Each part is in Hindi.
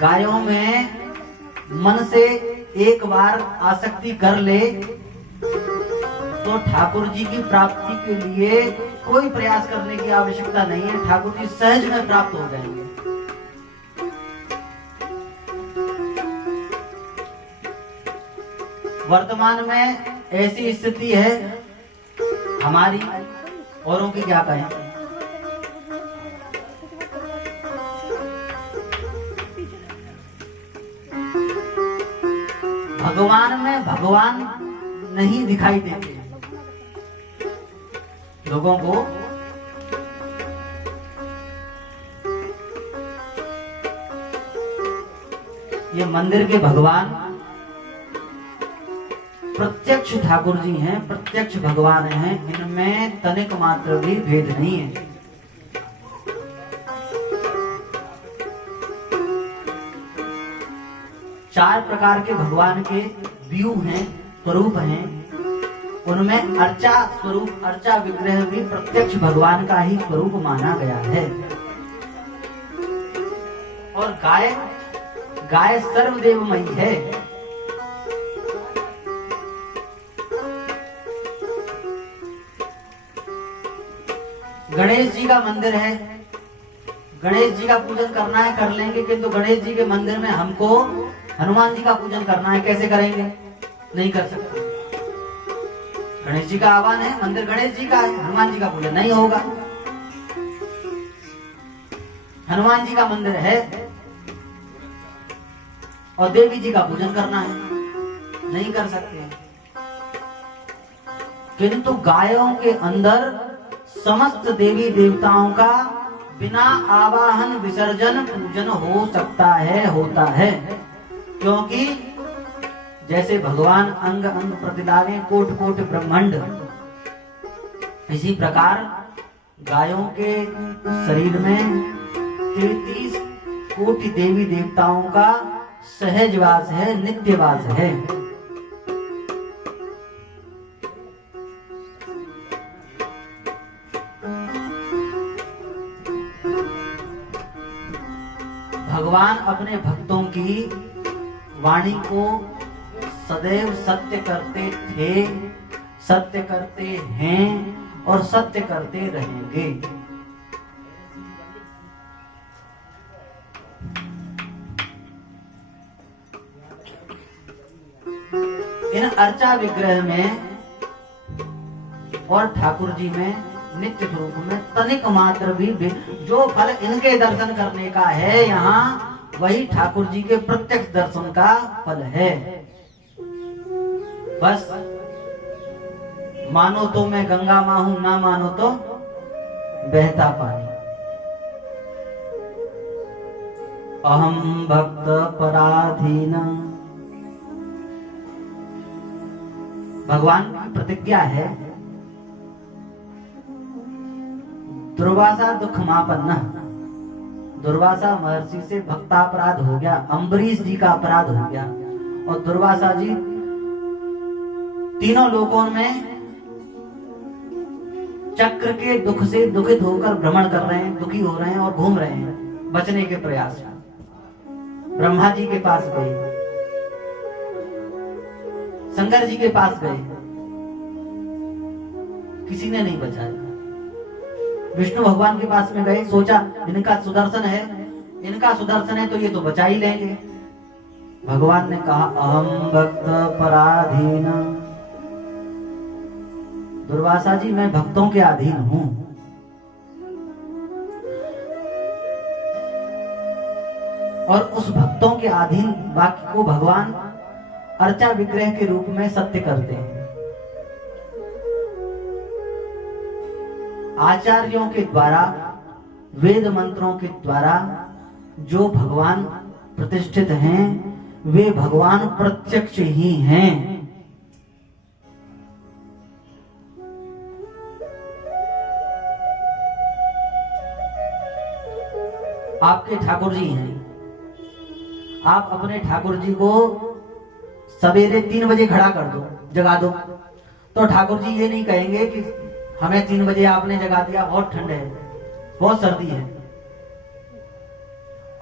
गायों में मन से एक बार आसक्ति कर ले तो ठाकुर जी की प्राप्ति के लिए कोई प्रयास करने की आवश्यकता नहीं है, ठाकुर जी सहज में प्राप्त हो जाएंगे। वर्तमान में ऐसी स्थिति है हमारी, औरों की क्या कहें। भगवान में भगवान नहीं दिखाई देते लोगों को। ये मंदिर के भगवान प्रत्यक्ष ठाकुर जी हैं, प्रत्यक्ष भगवान हैं, इनमें तनिक मात्र भी भेद नहीं है। चार प्रकार के भगवान के व्यू हैं, स्वरूप हैं, उनमें अर्चा स्वरूप, अर्चा विग्रह भी प्रत्यक्ष भगवान का ही स्वरूप माना गया है। और गाय सर्वदेवमयी है। गणेश जी का मंदिर है, गणेश जी का पूजन करना है कर लेंगे, किंतु गणेश जी के मंदिर में हमको हनुमान जी का पूजन करना है, कैसे करेंगे? नहीं कर सकते। गणेश जी का आह्वान है, मंदिर गणेश जी का है, हनुमान जी का पूजन नहीं होगा। हनुमान जी का मंदिर है और देवी जी का पूजन करना है, नहीं कर सकते। किंतु गायों के अंदर समस्त देवी देवताओं का बिना आवाहन विसर्जन पूजन हो सकता है, होता है। क्योंकि जैसे भगवान अंग अंग प्रतिलागे कोट कोट ब्रह्मांड, इसी प्रकार गायों के शरीर में 33 कोटि देवी देवताओं का सहज वास है, नित्य वास है। भगवान अपने भक्तों की वाणी को सदैव सत्य करते थे, सत्य करते हैं और सत्य करते रहेंगे। इन अर्चा विग्रह में और ठाकुर जी में नित्य स्वरूप में तनिक मात्र भी जो फल इनके दर्शन करने का है यहाँ, वही ठाकुर जी के प्रत्यक्ष दर्शन का फल है। बस मानो तो मैं गंगा मां हूं, ना मानो तो बहता पानी। अहम भक्त पराधीन, भगवान की प्रतिज्ञा है। दुर्वासा दुखमापन्न, दुर्वासा महर्षि से भक्तापराध हो गया, अम्बरीश जी का अपराध हो गया और दुर्वासा जी तीनों लोकों में चक्र के दुख से दुखित होकर भ्रमण कर रहे हैं, दुखी हो रहे हैं और घूम रहे हैं बचने के प्रयास। ब्रह्मा जी के पास गए, शंकर जी के पास गए, किसी ने नहीं बचाया। विष्णु भगवान के पास में गए, सोचा इनका सुदर्शन है, इनका सुदर्शन है तो ये तो बचा ही लेंगे। भगवान ने कहा अहम भक्त पराधीन, दुर्वासा जी मैं भक्तों के अधीन हूं। और उस भक्तों के अधीन वाक्य को भगवान अर्चा विग्रह के रूप में सत्य करते हैं। आचार्यों के द्वारा, वेद मंत्रों के द्वारा जो भगवान प्रतिष्ठित हैं, वे भगवान प्रत्यक्ष ही हैं। आपके ठाकुर जी हैं, आप अपने ठाकुर जी को सवेरे 3 बजे खड़ा कर दो, जगा दो, तो ठाकुर जी ये नहीं कहेंगे कि हमें 3 बजे आपने जगा दिया, बहुत ठंड है, बहुत सर्दी है।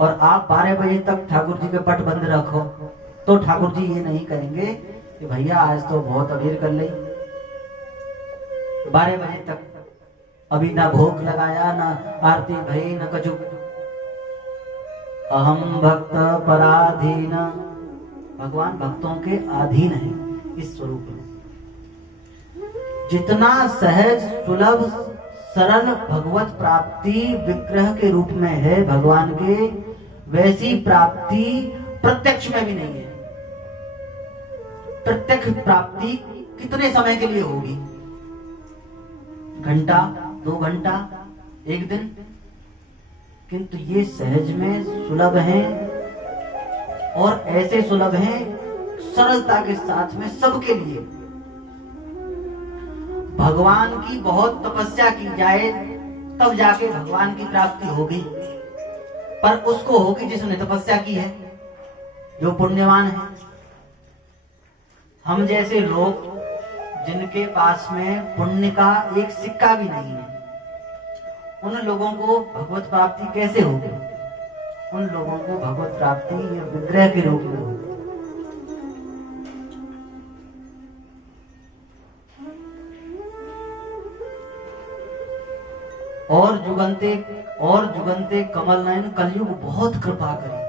और आप 12 बजे तक ठाकुर जी के पट बंद रखो, तो ठाकुर जी ये नहीं कहेंगे कि भैया आज तो बहुत अबीर कर ली। 12 बजे तक अभी ना भोग लगाया, ना आरती भई, ना कछु। अहम भक्त पराधीन, भगवान भक्तों के अधीन है इस स्वरूप में। जितना सहज सुलभ सरल भगवत प्राप्ति विग्रह के रूप में है भगवान के, वैसी प्राप्ति प्रत्यक्ष में भी नहीं है। प्रत्यक्ष प्राप्ति कितने समय के लिए होगी? घंटा, 2 घंटा, 1 दिन। किंतु ये सहज में सुलभ हैं, और ऐसे सुलभ हैं सरलता के साथ में सबके लिए। भगवान की बहुत तपस्या की जाए तब जाके भगवान की प्राप्ति होगी, पर उसको होगी जिसने तपस्या की है, जो पुण्यवान है। हम जैसे लोग जिनके पास में पुण्य का एक सिक्का भी नहीं है, उन लोगों को भगवत प्राप्ति कैसे होगी? उन लोगों को भगवत प्राप्ति या विग्रह के रूप में होगी। और जुगंते कमल नयन, कलयुग बहुत कृपा करे।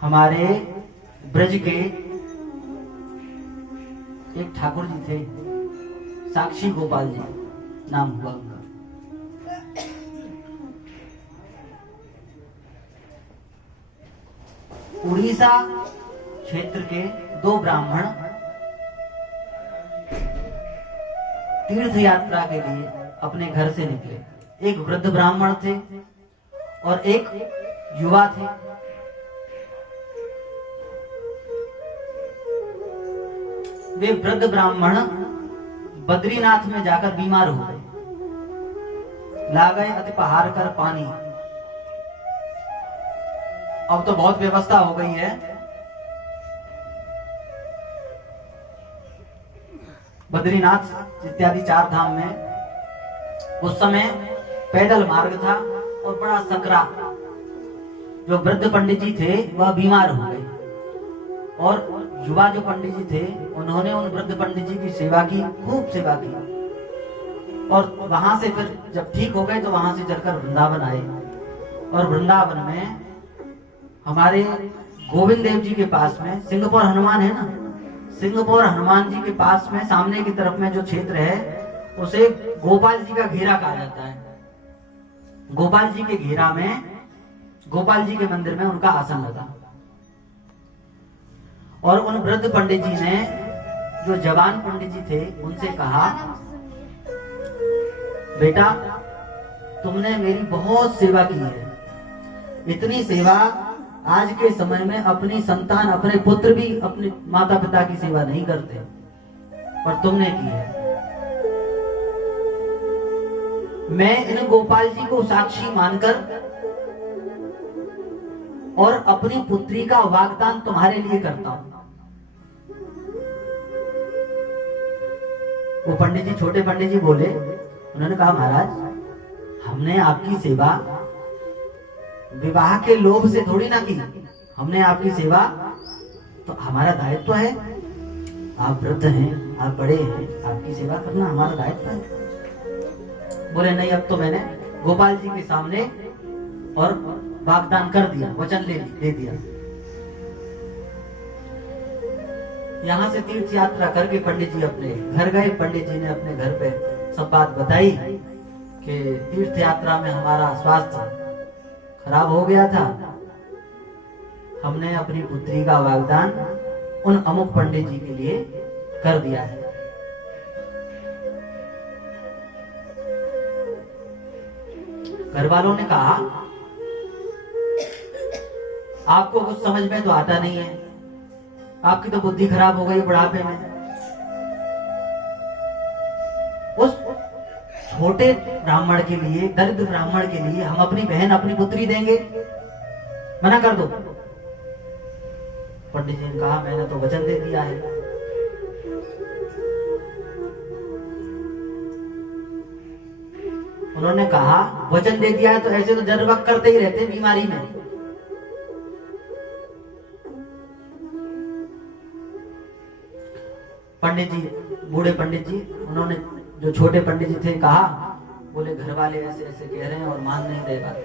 हमारे ब्रज के एक ठाकुर जी थे, साक्षी गोपाल जी नाम हुआ उनका। उड़ीसा क्षेत्र के 2 ब्राह्मण तीर्थ यात्रा के लिए अपने घर से निकले। एक वृद्ध ब्राह्मण थे और एक युवा थे। वे वृद्ध ब्राह्मण बद्रीनाथ में जाकर बीमार हो गए। ला गए अति पहाड़ कर पानी। अब तो बहुत व्यवस्था हो गई है, बद्रीनाथ इत्यादि 4 धाम में। उस समय पैदल मार्ग था और बड़ा सकरा। जो वृद्ध पंडित जी थे वह बीमार हो गए, और युवा जो पंडित जी थे उन्होंने उन वृद्ध पंडित जी की सेवा की, खूब सेवा की। और वहां से फिर जब ठीक हो गए तो वहां से चलकर वृंदावन आए। और वृंदावन में हमारे गोविंद देव जी के पास में सिंहपुर हनुमान है ना, सिंहपुर हनुमान जी के पास में सामने की तरफ में जो क्षेत्र है उसे गोपाल जी का घेरा कहा जाता है। गोपाल जी के घेरा में, गोपाल जी के मंदिर में उनका आसन लगा। और उन वृद्ध पंडित जी ने, जो जवान पंडित जी थे, उनसे कहा, बेटा तुमने मेरी बहुत सेवा की है। इतनी सेवा आज के समय में अपनी संतान, अपने पुत्र भी अपने माता पिता की सेवा नहीं करते, पर तुमने की है। मैं इन गोपाल जी को साक्षी मानकर और अपनी पुत्री का वागदान तुम्हारे लिए करता हूं। वो पंडित जी, छोटे पंडित जी बोले, उन्होंने कहा, महाराज हमने आपकी सेवा विवाह के लोभ से थोड़ी ना की। हमने आपकी सेवा, तो हमारा दायित्व है। आप वृद्ध हैं, आप बड़े हैं, आपकी सेवा करना हमारा दायित्व है। बोले नहीं, अब तो मैंने गोपाल जी के सामने और वागदान कर दिया, वचन दे दिया। यहाँ से तीर्थ यात्रा करके पंडित जी अपने घर गए। पंडित जी ने अपने घर पे सब बात बताई कि तीर्थ यात्रा में हमारा स्वास्थ्य खराब हो गया था, हमने अपनी पुत्री का वागदान उन अमुक पंडित जी के लिए कर दिया है। घर वालों ने कहा, आपको कुछ समझ में तो आता नहीं है, आपकी तो बुद्धि खराब हो गई बुढ़ापे में। उस छोटे ब्राह्मण के लिए, दरिद्र ब्राह्मण के लिए हम अपनी बहन, अपनी पुत्री देंगे? मना कर दो। पंडित जी ने कहा मैंने तो वचन दे दिया है। उन्होंने कहा वचन दे दिया है तो ऐसे तो जरबक करते ही रहते बीमारी में। पंडित जी, बूढ़े पंडित जी, उन्होंने जो छोटे पंडित जी थे कहा, बोले घर वाले ऐसे ऐसे कह रहे हैं और मान नहीं रहे बात।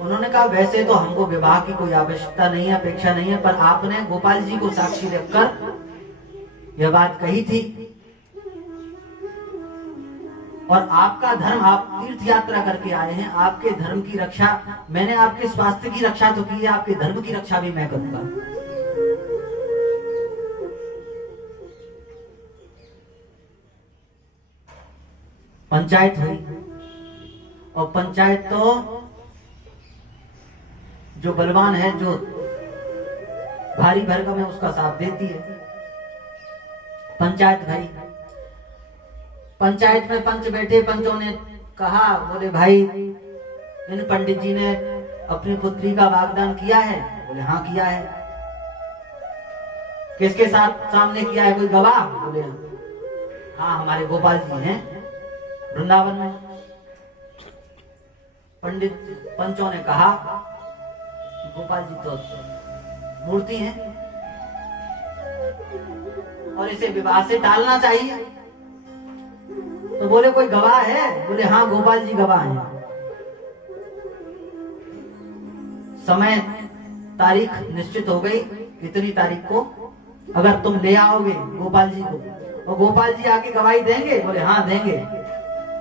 उन्होंने कहा वैसे तो हमको विवाह की कोई आवश्यकता नहीं है, अपेक्षा नहीं है, पर आपने गोपाल जी को साक्षी रखकर यह बात कही थी और आपका धर्म, आप तीर्थ यात्रा करके आए हैं, आपके धर्म की रक्षा, मैंने आपके स्वास्थ्य की रक्षा तो की है, आपके धर्म की रक्षा भी मैं करूंगा। पंचायत हुई और पंचायत तो जो बलवान है, जो भारी भरकम है, उसका साथ देती है। पंचायत भरी, पंचायत में पंच बैठे, पंचों ने कहा, बोले भाई इन पंडित जी ने अपनी पुत्री का वागदान किया है? बोले हाँ किया है। किसके साथ सामने किया है, कोई गवाह? बोले हाँ हमारे गोपाल जी हैं वृंदावन में। पंडित पंचों ने कहा गोपाल जी तो मूर्ति हैं और इसे विवाह से टालना चाहिए। तो बोले कोई गवाह है? बोले हाँ गोपाल जी गवाह हैं। समय तारीख निश्चित हो गई, इतनी तारीख को अगर तुम ले आओगे गोपाल जी को, और गोपाल जी आके गवाही देंगे? बोले हाँ देंगे।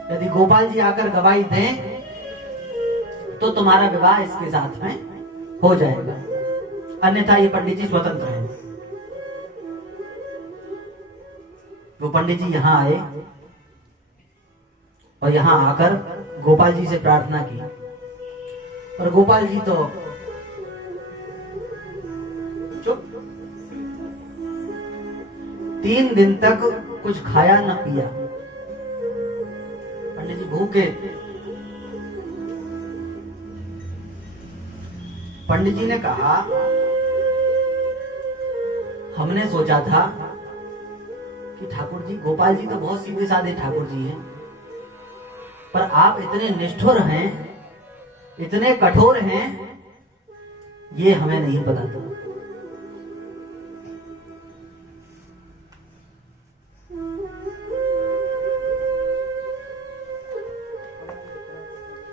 यदि गोपाल जी आकर गवाही दें तो तुम्हारा विवाह इसके साथ में हो जाएगा, अन्यथा ये पंडित जी स्वतंत्र हैं। वो पंडित जी यहाँ आए और यहाँ आकर गोपाल जी से प्रार्थना की, और गोपाल जी तो चुप। 3 दिन तक कुछ खाया न पिया। पंडित जी भूखे। पंडित जी ने कहा हमने सोचा था कि ठाकुर जी, गोपाल जी तो बहुत सीधे साधे ठाकुर जी हैं, पर आप इतने निष्ठुर हैं, इतने कठोर हैं, ये हमें नहीं पता था।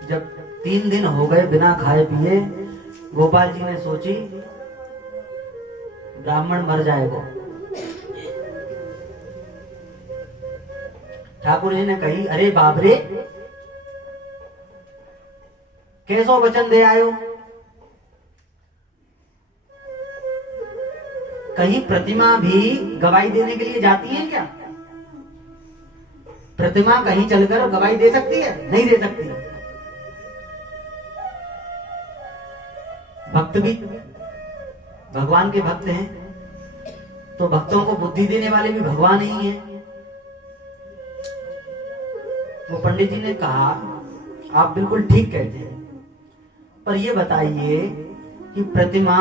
जब 3 दिन हो गए बिना खाए पिए, गोपाल जी ने सोची ब्राह्मण मर जाएगा। ठाकुर जी ने कही अरे बाबरे, कैसो वचन दे आयो? कहीं प्रतिमा भी गवाही देने के लिए जाती है क्या? प्रतिमा कहीं चलकर गवाही दे सकती है? नहीं दे सकती। भक्त भी भगवान के भक्त हैं, तो भक्तों को बुद्धि देने वाले भी भगवान ही हैं। वो पंडित जी ने कहा आप बिल्कुल ठीक कहते हैं, पर ये बताइए कि प्रतिमा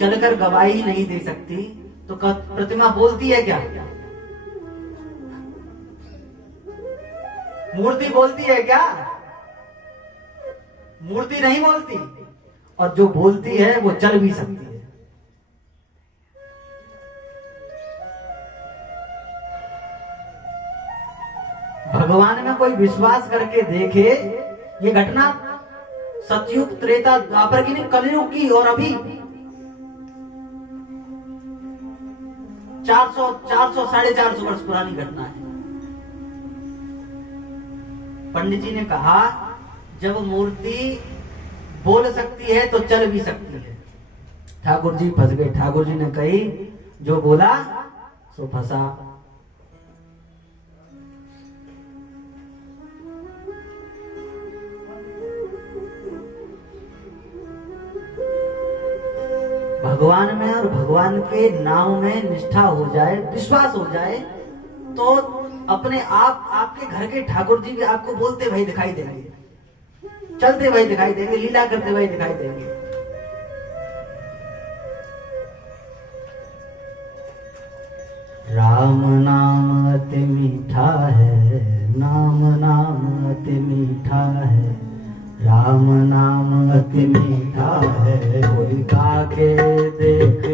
चलकर गवाही नहीं दे सकती तो प्रतिमा बोलती है क्या? मूर्ति बोलती है क्या? मूर्ति नहीं बोलती, और जो बोलती है वो चल भी सकती है। भगवान में कोई विश्वास करके देखे। ये घटना सतयुग, त्रेता, द्वापर की नहीं, कलयुग की, और अभी 400 साढ़े 400 वर्ष पुरानी घटना है। पंडित जी ने कहा जब मूर्ति बोल सकती है तो चल भी सकती है। ठाकुर जी फंस गए। ठाकुर जी ने कही जो बोला सो फंसा। भगवान में और भगवान के नाम में निष्ठा हो जाए, विश्वास हो जाए, तो अपने आप आपके घर के ठाकुर जी भी आपको बोलते भाई दिखाई देंगे, चलते भाई दिखाई देंगे, लीला करते भाई दिखाई देंगे। राम नाम अति मीठा है, नाम नाम अति मीठा है, राम नाम अति मीठा है, कोई गा के देख